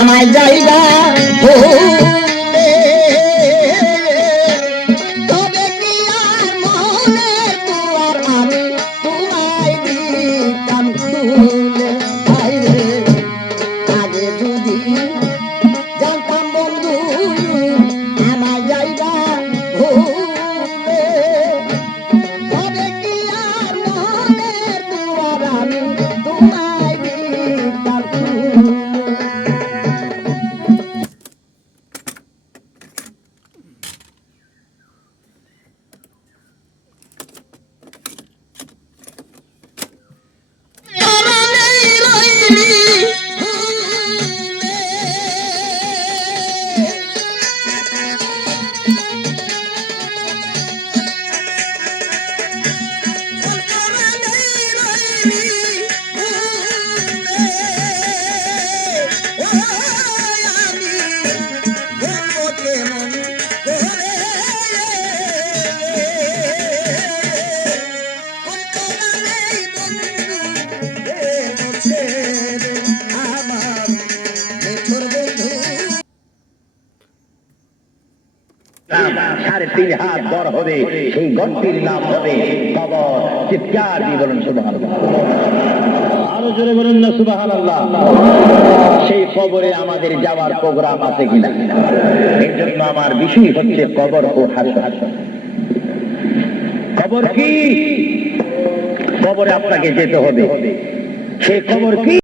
আমায় জায়গা তবে কি আর মনের দুয়ার আমি তোমায় দিতাম খুলে বাইরে আগে যদি জানতাম বন্ধু আমায় জায়গা ভুলে তবে কি আর মনের দুয়ার আমি তোমায় দিতাম খুলে সাড়ে 3 হাত গড় হবে, সেই গড়টির নাম হবে কবর। চিৎকার দিয়ে বলুন সুবহানাল্লাহ, আরো জোরে বলুন না সুবহানাল্লাহ। সেই কবরে আমাদের যাওয়ার প্রোগ্রাম আছে কিনা? এই জন্য আমার বিষয় হচ্ছে কবর ও হাসর। কবর কি? কবরে আপনাকে যেতে হবে। সেই কবর কি?